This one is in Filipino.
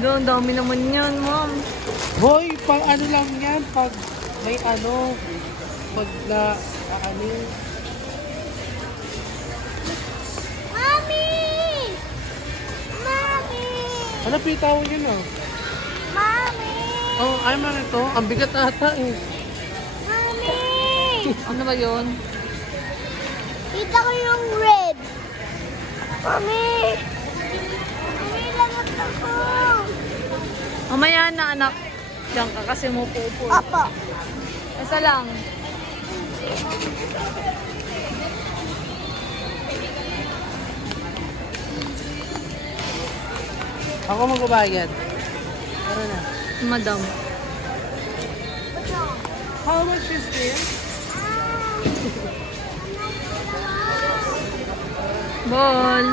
Ang dami naman yan, ma'am. Boy, pang ano lang yan, pag may ano, pag na, ano. Mami! Mami! Ano pitawag yun ah? Mami! Oh, ay man ito. Ang bigat ata eh. Mami! Ano ba yun? Kita ko yung red. Mami! Mami, lagot ako. Mamaya na, anak. Diyan ka kasi mo pupo. Opo. Isa lang. Ako magbabayad. Tara na. Madam. How much is this? Ball.